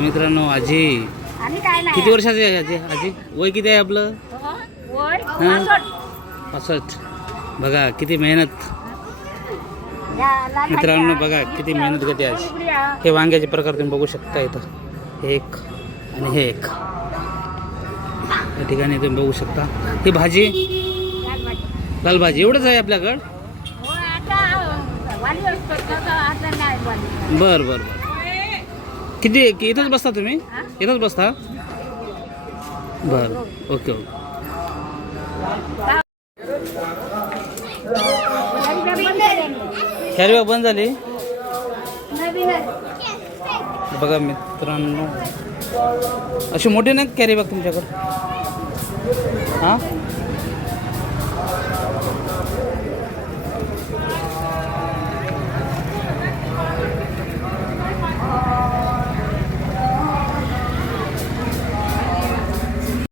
मित्रांनो आजी किती वर्षाची आहे आजी? आजी वय किती आहे आपलं? हां 65. बघा किती मेहनत मित्रांनो, बघा किती मेहनत घेते आज. हे वांग्याचे प्रकार तुम्ही बघू शकता इथं, हे एक आणि हे एक या ठिकाणी तुम्ही बघू शकता. ही भाजी लाल भाजी एवढंच आहे आपल्याकडं? बरं बरं बरं. किती इथंच बसता तुम्ही? इथंच बसता? बरं ओके ओके. कॅरीबॅग बंद झाली बघा मित्रांनो. अशी मोठी नाही कॅरीबॅग तुमच्याकडं? हां